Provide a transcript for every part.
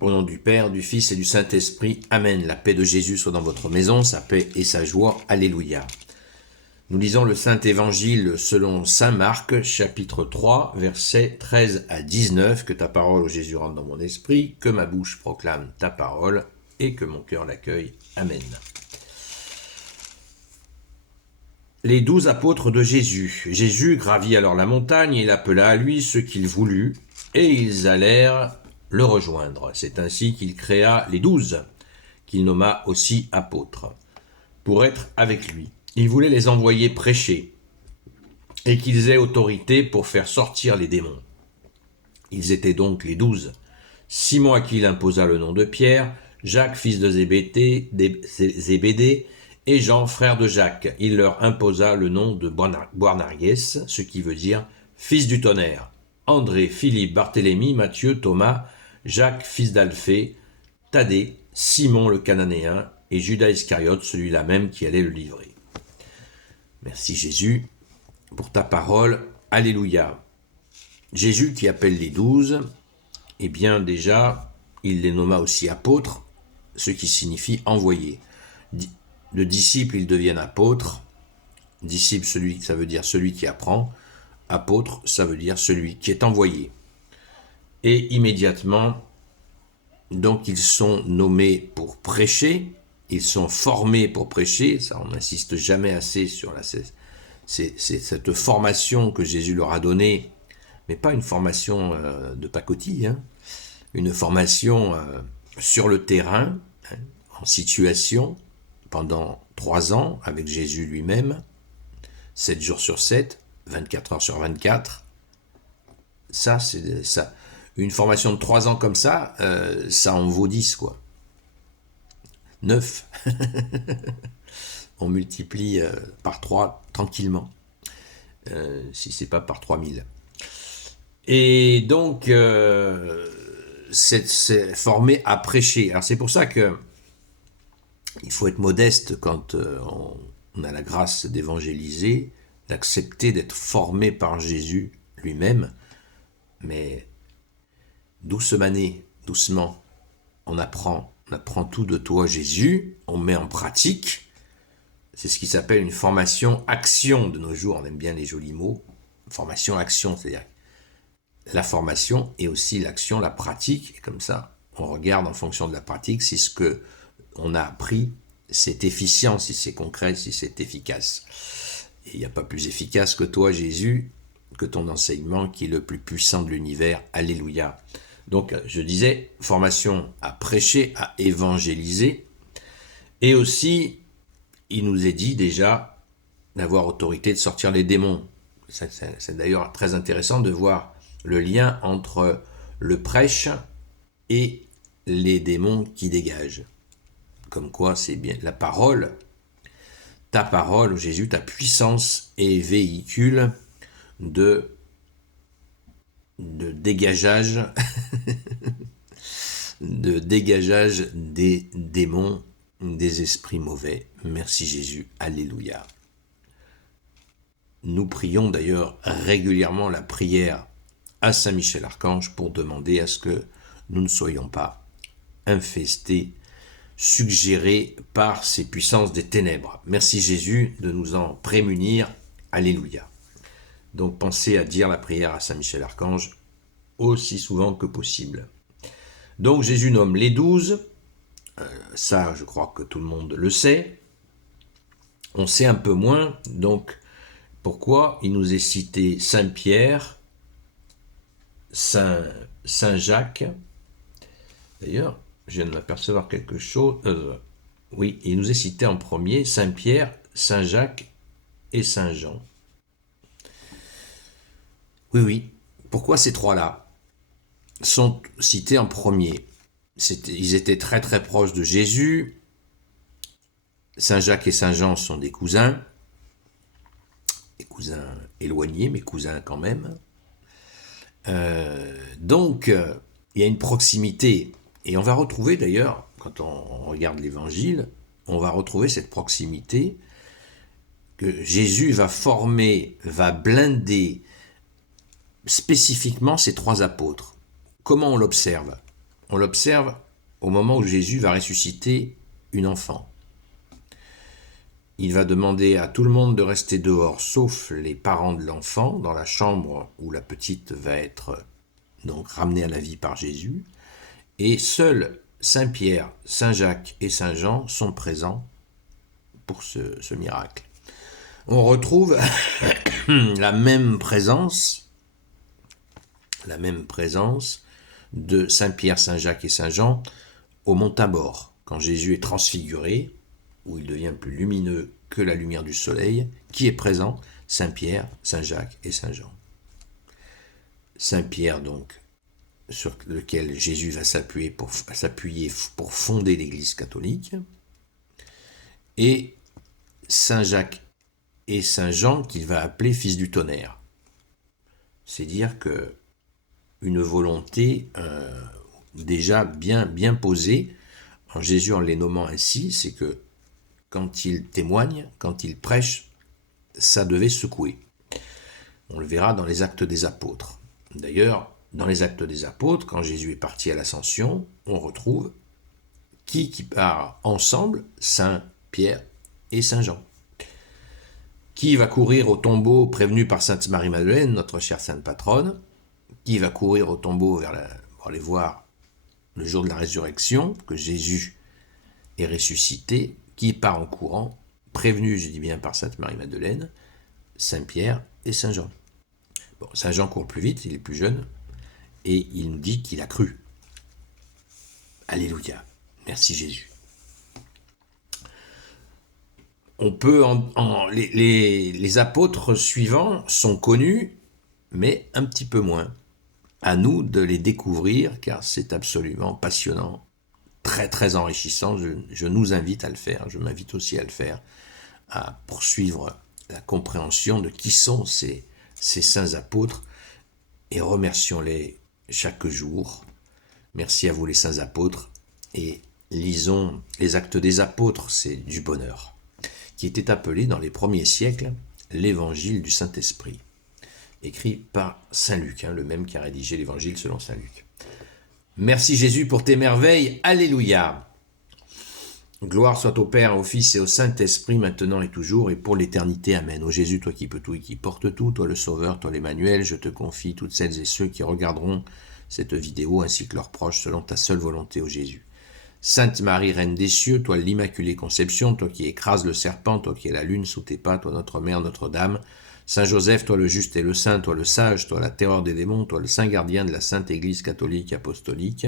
Au nom du Père, du Fils et du Saint-Esprit. Amen. La paix de Jésus soit dans votre maison, sa paix et sa joie. Alléluia. Nous lisons le Saint-Évangile selon saint Marc, chapitre 3, versets 13 à 19. Que ta parole, ô Jésus, rentre dans mon esprit, que ma bouche proclame ta parole et que mon cœur l'accueille. Amen. Les 12 apôtres de Jésus. Jésus gravit alors la montagne, il appela à lui ceux qu'il voulut, et ils allèrent le rejoindre. C'est ainsi qu'il créa les 12, qu'il nomma aussi apôtres, pour être avec lui. Il voulait les envoyer prêcher, et qu'ils aient autorité pour faire sortir les démons. Ils étaient donc les 12. Simon à qui il imposa le nom de Pierre, Jacques fils de Zébédée, et Jean frère de Jacques. Il leur imposa le nom de Boanerges, ce qui veut dire fils du tonnerre. André, Philippe, Barthélemy, Matthieu, Thomas, Jacques fils d'Alphée, Thaddée, Simon le Cananéen et Judas Iscariote, celui-là même qui allait le livrer. Merci Jésus pour ta parole. Alléluia. Jésus qui appelle les 12, eh bien déjà, il les nomma aussi apôtres, ce qui signifie envoyés. De disciples, ils deviennent apôtres. Disciple, ça veut dire celui qui apprend. Apôtre, ça veut dire celui qui est envoyé. Et immédiatement, donc ils sont nommés pour prêcher, ils sont formés pour prêcher, ça on n'insiste jamais assez sur cette formation que Jésus leur a donnée, mais pas une formation de pacotille, une formation sur le terrain, en situation, pendant 3 ans avec Jésus lui-même, 7 jours sur 7, 24 heures sur 24. Ça, c'est ça. Une formation de 3 ans comme ça, ça en vaut 10, quoi. 9. On multiplie par 3 tranquillement. Si c'est pas par 3000. Et donc, c'est formé à prêcher. Alors c'est pour ça que il faut être modeste quand on a la grâce d'évangéliser, d'accepter d'être formé par Jésus lui-même, mais doucement, on apprend tout de toi Jésus, on met en pratique, c'est ce qui s'appelle une formation action de nos jours, on aime bien les jolis mots, formation action, c'est-à-dire la formation et aussi l'action, la pratique, et comme ça, on regarde en fonction de la pratique si ce que on a appris, c'est efficient, si c'est concret, si c'est efficace. Et il n'y a pas plus efficace que toi, Jésus, que ton enseignement qui est le plus puissant de l'univers. Alléluia. Donc, je disais, formation à prêcher, à évangéliser. Et aussi, il nous est dit déjà d'avoir autorité de sortir les démons. C'est d'ailleurs très intéressant de voir le lien entre le prêche et les démons qui dégagent. Comme quoi, c'est bien la parole, ta parole, Jésus, ta puissance est véhicule de dégageage, de dégageage des démons, des esprits mauvais. Merci Jésus, alléluia. Nous prions d'ailleurs régulièrement la prière à Saint Michel Archange pour demander à ce que nous ne soyons pas infestés, suggérés par ces puissances des ténèbres. Merci Jésus de nous en prémunir. Alléluia. Donc pensez à dire la prière à Saint Michel Archange aussi souvent que possible. Donc Jésus nomme les 12, ça je crois que tout le monde le sait. On sait un peu moins, donc pourquoi il nous est cité Saint Pierre, Saint Jacques. D'ailleurs, je viens de m'apercevoir quelque chose. Oui, il nous est cité en premier Saint Pierre, Saint Jacques et Saint Jean. Oui. Pourquoi ces 3-là sont cités en premier? Ils étaient très très proches de Jésus. Saint Jacques et Saint Jean sont des cousins éloignés, mais cousins quand même. Donc, il y a une proximité. Et on va retrouver d'ailleurs, quand on regarde l'Évangile, on va retrouver cette proximité que Jésus va former, va blinder spécifiquement ces 3 apôtres. Comment on l'observe? on l'observe au moment où Jésus va ressusciter une enfant. Il va demander à tout le monde de rester dehors, sauf les parents de l'enfant, dans la chambre où la petite va être donc ramenée à la vie par Jésus. Et seuls Saint Pierre, Saint Jacques et Saint Jean sont présents pour ce miracle. On retrouve la même présence de Saint Pierre, Saint Jacques et Saint Jean au mont Tabor, quand Jésus est transfiguré, où il devient plus lumineux que la lumière du soleil. Qui est présent? Saint Pierre, Saint Jacques et Saint Jean. Saint Pierre, donc, sur lequel Jésus va s'appuyer pour fonder l'Église catholique, et Saint Jacques et Saint Jean qu'il va appeler fils du tonnerre. C'est dire que une volonté déjà bien posée en Jésus, en les nommant ainsi, c'est que quand il témoigne, quand il prêche, ça devait secouer. On le verra dans les Actes des Apôtres. D'ailleurs, dans les Actes des Apôtres, quand Jésus est parti à l'Ascension, on retrouve qui part ensemble? Saint Pierre et Saint Jean. Qui va courir au tombeau prévenu par Sainte Marie-Madeleine, notre chère sainte patronne? Qui va courir au tombeau pour aller voir le jour de la résurrection, que Jésus est ressuscité? Qui part en courant, prévenu, je dis bien, par Sainte Marie-Madeleine? Saint Pierre et Saint Jean. Bon, Saint Jean court plus vite, il est plus jeune, et il nous dit qu'il a cru. Alléluia. Merci Jésus. On peut les apôtres suivants sont connus, mais un petit peu moins. À nous de les découvrir, car c'est absolument passionnant, très très enrichissant. Je nous invite à le faire, je m'invite aussi à le faire, à poursuivre la compréhension de qui sont ces saints apôtres, et remercions-les chaque jour. Merci à vous les saints apôtres, et lisons les Actes des Apôtres, c'est du bonheur, qui était appelé dans les premiers siècles l'évangile du Saint-Esprit, écrit par Saint Luc, le même qui a rédigé l'évangile selon Saint Luc. Merci Jésus pour tes merveilles, alléluia. Gloire soit au Père, au Fils et au Saint-Esprit, maintenant et toujours, et pour l'éternité. Amen. Ô Jésus, toi qui peux tout et qui portes tout, toi le Sauveur, toi l'Emmanuel, je te confie toutes celles et ceux qui regarderont cette vidéo, ainsi que leurs proches, selon ta seule volonté, ô Jésus. Sainte Marie, Reine des cieux, toi l'Immaculée Conception, toi qui écrases le serpent, toi qui es la lune sous tes pas, toi notre Mère, Notre-Dame. Saint Joseph, toi le juste et le saint, toi le sage, toi la terreur des démons, toi le saint gardien de la Sainte Église catholique apostolique.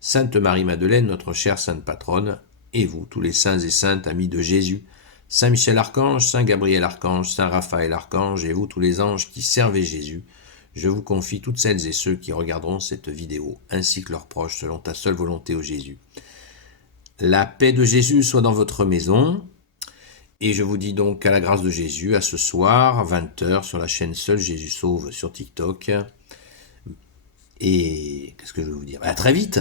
Sainte Marie-Madeleine, notre chère sainte patronne, et vous, tous les saints et saintes amis de Jésus, Saint Michel Archange, Saint Gabriel Archange, Saint Raphaël Archange, et vous, tous les anges qui servez Jésus, je vous confie toutes celles et ceux qui regarderont cette vidéo, ainsi que leurs proches, selon ta seule volonté, ô Jésus. La paix de Jésus soit dans votre maison, et je vous dis donc à la grâce de Jésus, à ce soir, 20h, sur la chaîne Seul Jésus Sauve sur TikTok. Et qu'est-ce que je vais vous dire? À très vite!